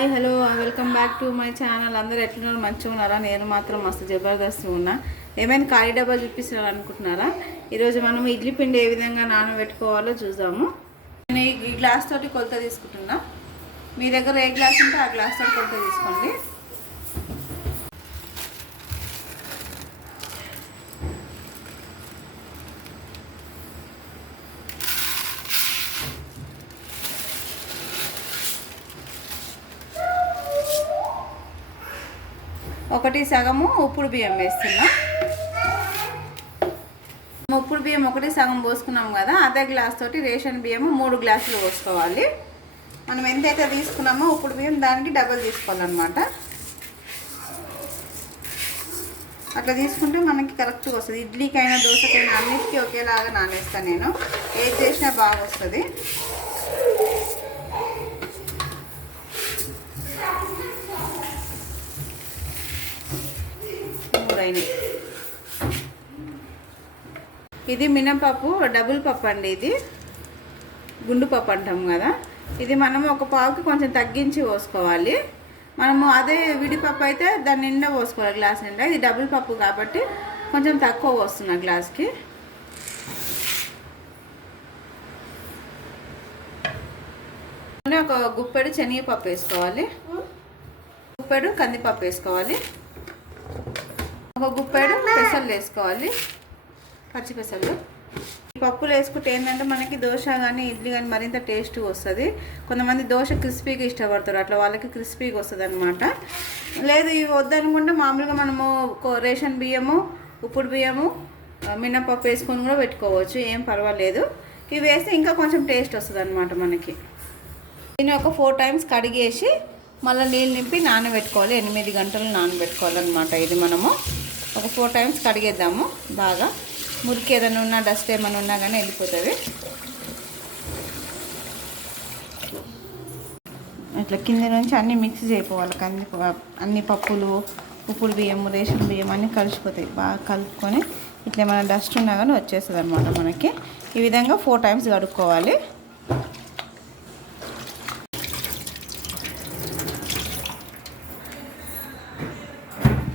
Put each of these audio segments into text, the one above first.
Hi hello welcome back to my channel. అందరూ ఎట్లున్నారు? మంచిగా ఉన్నారా నేను మాత్రం మస్తు జబర్దస్త్ ఉన్నా. ఏమైనా ఖాళీ డబ్బా చూపిస్తున్నారు అనుకుంటున్నారా ఈరోజు మనం ఇడ్లీ పిండి ఏ విధంగా నానబెట్టుకోవాలో చూద్దాము. నేను ఈ- గ్లాస్ తోటి కొలత తీసుకుంటున్నా. మీ దగ్గర ఏ గ్లాస్ ఉంటే ఆ గ్లాస్ తోటి కొలత తీసుకోండి. ఒకటి సగము ఉప్పుడు బియ్యం వేస్తున్నాం. ఉప్పుడు బియ్యం ఒకటి సగం పోసుకున్నాం కదా అదే గ్లాస్ తోటి రేషన్ బియ్యం మూడు గ్లాసులు పోసుకోవాలి. మనం ఎంతైతే తీసుకున్నామో ఉప్పుడు బియ్యం దానికి డబల్ తీసుకోవాలన్నమాట. అట్లా తీసుకుంటే మనకి కరెక్ట్గా వస్తుంది. ఇడ్లీకైనా దోశకైనా అన్నిటికీ ఒకేలాగా నానేస్తాను నేను. ఏది చేసినా బాగా వస్తుంది మూడైనవి ఇది మినపప్పు డబుల్ పప్పు అండి ఇది. గుండు పప్పు అంటాం కదా. ఇది మనము ఒక పావుకి కొంచెం తగ్గించి పోసుకోవాలి. మనము అదే విడిపప్పు అయితే దాని నిండా పోసుకోవాలి గ్లాస్ నిండా. ఇది డబుల్ పప్పు కాబట్టి కొంచెం తక్కువ పోస్తున్నా గ్లాస్కి. ఒక గుప్పెడు శనగపప్పు వేసుకోవాలి. గుప్పెడు కందిపప్పు వేసుకోవాలి. ఒక గుప్పెడు పెసలు వేసుకోవాలి. పచ్చి పెసలు ఈ పప్పులు వేసుకుంటే ఏంటంటే మనకి దోశ కానీ ఇడ్లీ కానీ మరింత టేస్ట్ వస్తుంది. కొంతమంది దోశ క్రిస్పీగా ఇష్టపడతారు. అట్లా వాళ్ళకి క్రిస్పీగా వస్తుంది అనమాట లేదు ఇవి వద్దనుకుంటే మామూలుగా మనము రేషన్ బియ్యము ఉప్పుడు బియ్యము మినపప్పు వేసుకొని కూడా పెట్టుకోవచ్చు. ఏం పర్వాలేదు. ఇవి వేస్తే ఇంకా కొంచెం టేస్ట్ వస్తుంది అనమాట మనకి. దీన్ని ఒక ఫోర్ టైమ్స్ కడిగేసి మళ్ళీ నీళ్ళు నింపి నానబెట్టుకోవాలి. ఎనిమిది గంటలు నానబెట్టుకోవాలన్నమాట ఇది మనము. ఒక ఫోర్ టైమ్స్ కడిగేద్దాము బాగా. మురికి ఏదైనా ఉన్నా డస్ట్ ఏమైనా ఉన్నా కానీ వెళ్ళిపోతుంది. ఇట్లా కింద నుంచి అన్నీ మిక్స్ చేయకపోవాలి కంది అన్ని పప్పులు ఉప్పులు బియ్యం రేషన్ బియ్యం అన్నీ కలిసిపోతాయి. బాగా కలుపుకొని ఇట్లా ఏమైనా డస్ట్ ఉన్నా కానీ వచ్చేస్తుంది అనమాట మనకి. ఈ విధంగా ఫోర్ టైమ్స్ కడుక్కోవాలి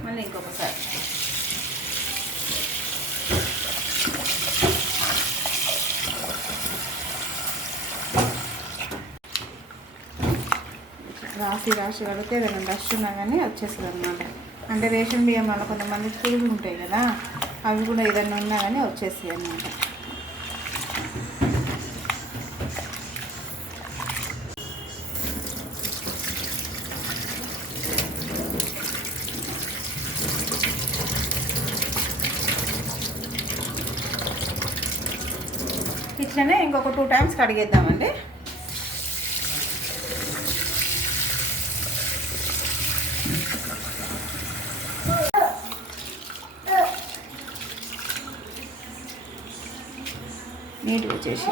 మళ్ళీ ఇంకొకసారి రాసి రాసి కడితే ఏదైనా డస్ట్ ఉన్నా కానీ వచ్చేస్తుంది అనమాట అంటే రేషన్ బియ్యం వల్ల కొంతమంది పురుగులు ఉంటాయి కదా అవి కూడా ఏదైనా ఉన్నా కానీ వచ్చేస్తాయి అనమాట ఇట్లనే ఇంకొక టూ టైమ్స్ కడిగేద్దామండి. నీట్గా చేసి.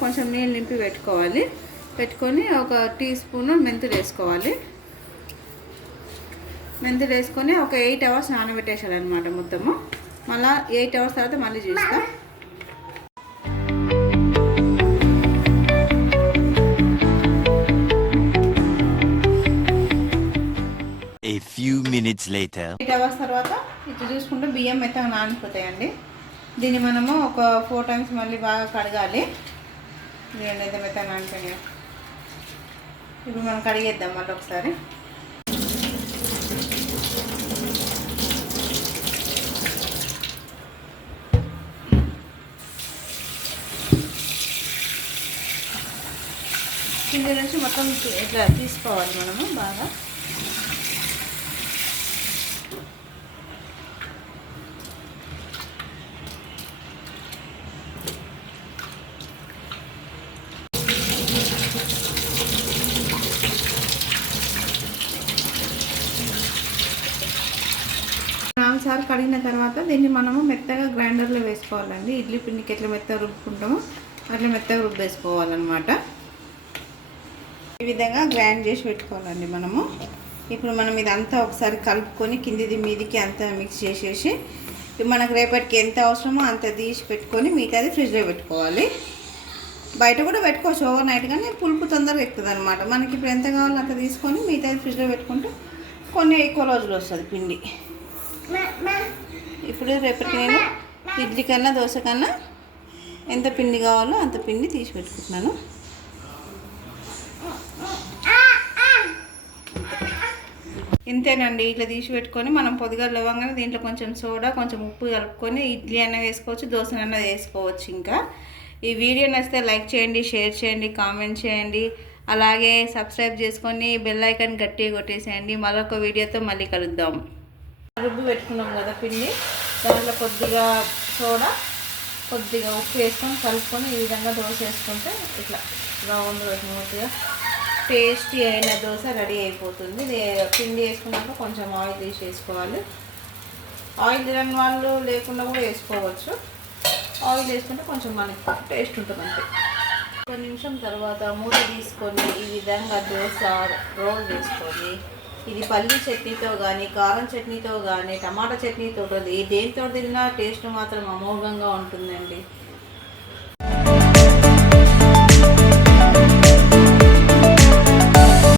కొంచెం నీళ్ళు నింపి పెట్టుకోవాలి. పెట్టుకొని ఒక టీ స్పూన్ మెంతులు వేసుకోవాలి. మెంతులు వేసుకొని ఒక ఎయిట్ అవర్స్ నానబెట్టేసాలన్నమాట మొత్తము. మళ్ళీ ఎయిట్ అవర్స్ తర్వాత మళ్ళీ చూస్తాం. A few minutes later. Eight hours తర్వాత ఇట్లా చూసుకుంటే బియ్యం మెత్తగా నానిపోతాయండి. దీన్ని మనము ఒక ఫోర్ టైమ్స్ మళ్ళీ బాగా కడగాలి. బియ్యం అయితే మెత్తగా నానిపోయినాయి. ఇప్పుడు మనం కడిగేద్దాం మళ్ళీ ఒకసారి. కింద నుంచి మొత్తం ఇట్లా తీసుకోవాలి మనము బాగా. నాలుగుసార్లు కడిగిన తర్వాత దీన్ని మనము మెత్తగా గ్రైండర్లో వేసుకోవాలండి. ఇడ్లీ పిండికి ఎట్లా మెత్తగా రుబ్బుకుంటామో అట్లా మెత్తగా రుబ్బేసుకోవాలన్నమాట. ఈ విధంగా గ్రైండ్ చేసి పెట్టుకోవాలండి మనము. ఇప్పుడు మనం ఇదంతా ఒకసారి కలుపుకొని కిందిది మీదికి అంతా మిక్స్ చేసేసి ఇప్పుడు మనకు రేపటికి ఎంత అవసరమో అంత తీసి పెట్టుకొని మిగతాది ఫ్రిడ్జ్లో పెట్టుకోవాలి. బయట కూడా పెట్టుకోవచ్చు ఓవర్ నైట్ కానీ పులుపు తొందరగా ఎక్కుతుంది అనమాట మనకి ఇప్పుడు ఎంత కావాలో అంత తీసుకొని మిగతాది ఫ్రిడ్జ్లో పెట్టుకుంటే కొన్ని ఎక్కువ రోజులు వస్తుంది పిండి. ఇప్పుడు రేపటికి నేను ఇడ్లీ కన్నా దోశ కన్నా ఎంత పిండి కావాలో అంత పిండి తీసి పెట్టుకుంటున్నాను. ఇంతేనండి. ఇట్లా తీసి పెట్టుకొని మనం పొదిగా లేవగానే దీంట్లో కొంచెం సోడా కొంచెం ఉప్పు కలుపుకొని ఇడ్లీ అన్న వేసుకోవచ్చు దోశ అన్న వేసుకోవచ్చు ఇంకా. ఈ వీడియో నచ్చితే లైక్ చేయండి షేర్ చేయండి కామెంట్ చేయండి. అలాగే సబ్స్క్రైబ్ చేసుకొని బెల్ ఐకాన్ గట్టిగా కొట్టేసేయండి. మరొక వీడియోతో మళ్ళీ కలుద్దాం. రుబ్బు పెట్టుకున్నాం కదా పిండి. దాంట్లో కొద్దిగా సోడా కొద్దిగా ఉప్పు వేసుకొని కలుపుకొని ఈ విధంగా దోశ వేసుకుంటే ఇట్లా రౌండ్ పెట్టినట్టుగా టేస్టీ అయిన దోశ రెడీ అయిపోతుంది. పిండి వేసుకున్నాక కొంచెం ఆయిల్ తీసి వేసుకోవాలి ఆయిల్ తినని వాళ్ళు లేకుండా కూడా వేసుకోవచ్చు. ఆయిల్ వేసుకుంటే కొంచెం మనకి టేస్ట్ ఉంటుంది అంతే. ఒక నిమిషం తర్వాత మూత తీసుకొని ఈ విధంగా దోశ రోల్ చేసుకొని ఇది పల్లి చట్నీతో కానీ కారం చట్నీతో కానీ టమాటా చట్నీతో దేనితో తిన్నా టేస్ట్ మాత్రం అమోఘంగా ఉంటుందండి.